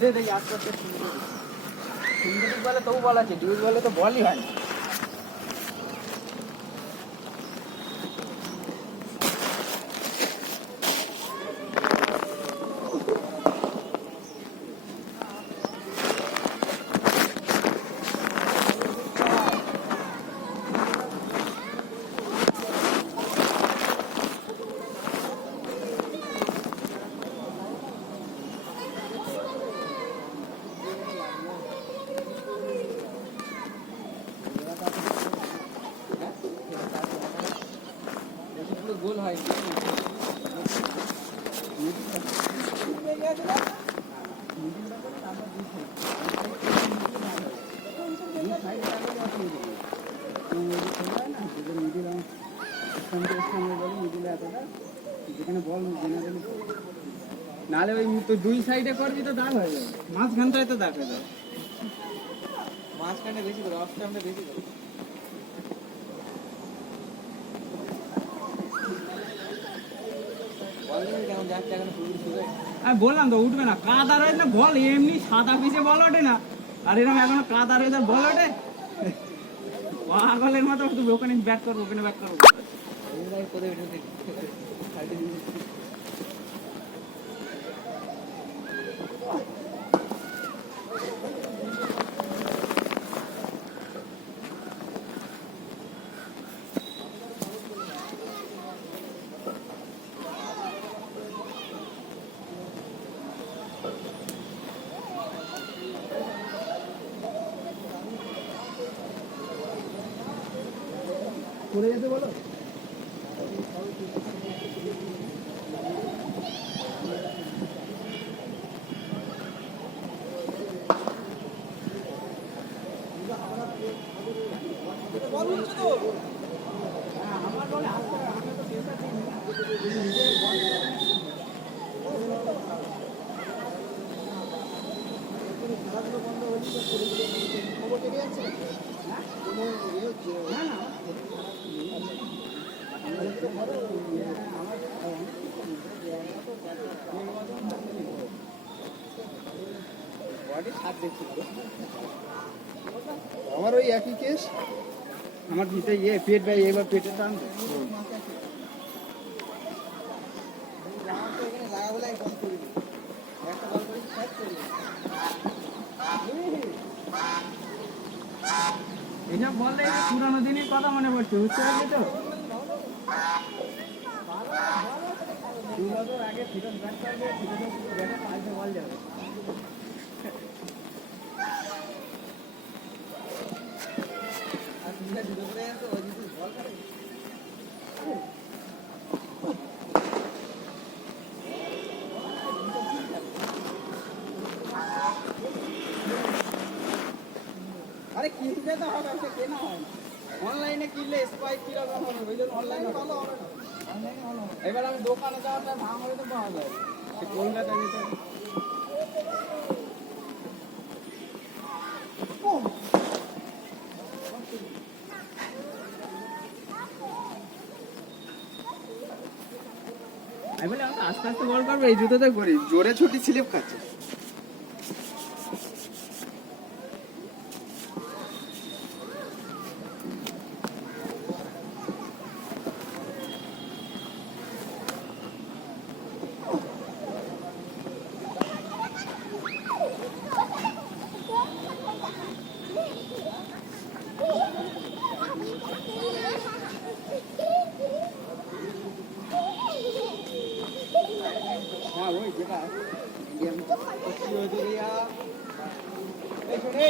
দেখি আস্তে আস্তে সিনথেটিক বলে তবু বল আছে, ডিউজ বলে তো বলই হয় না। গোল হয় যেখানে বল নাহলে ওই তো দুই সাইডে করবি তো দাগ হয়ে যাবে, মাঝখানটায় তো দাগ হয়ে যাবে। মাঝখানে বেশি করে, অফ টাইমটা বেশি করে। আমি বললাম তো উঠবে না, কাদা রয়েছে না বল, এমনি সাদা পিছে বল ওঠে না, আর এরকম এখনো কাদা রয়েছে বল ওঠে। পাগলের মতো শুধু ওখানে ব্যাট করবো, ওখানে ব্যাট করবো। পড়ে যেতে বলো। আমার বলে আসতে আমি তো চেষ্টা খেলাধুলো বন্ধ হয়েছে, খবর টেকে যাচ্ছে না কোনো ইয়ে হচ্ছে না। আমার ওই একই কেস, আমার ভিতরে ইয়ে পেট ভাই, এবার পেটের টান এসব বললে পুরানো দিনের কথা মনে পড়ছে, বুঝতে পারছি তো। আগে ফিরত ব্যাট করবে, ফিরত পাল্টে বল যাবে। আরে কিনতে তো হবে, একটা কেনা হয় না। অনলাইনে কিনলে স্পাইক কিরকম হবে, ওই জন্য অনলাইনে ভালো হবে না। এবার আমি দোকানে যাওয়ার পর ভাঙলে তো পাওয়া যায়, সে কলকাতা যেতে হবে। আমি বলি আমাকে আস্তে আস্তে বল করবে, এই জুতোতে করি, জোরে ছুটি স্লিপ খাচ্ছে। হ্যাঁ ওই যেটা এই শোনে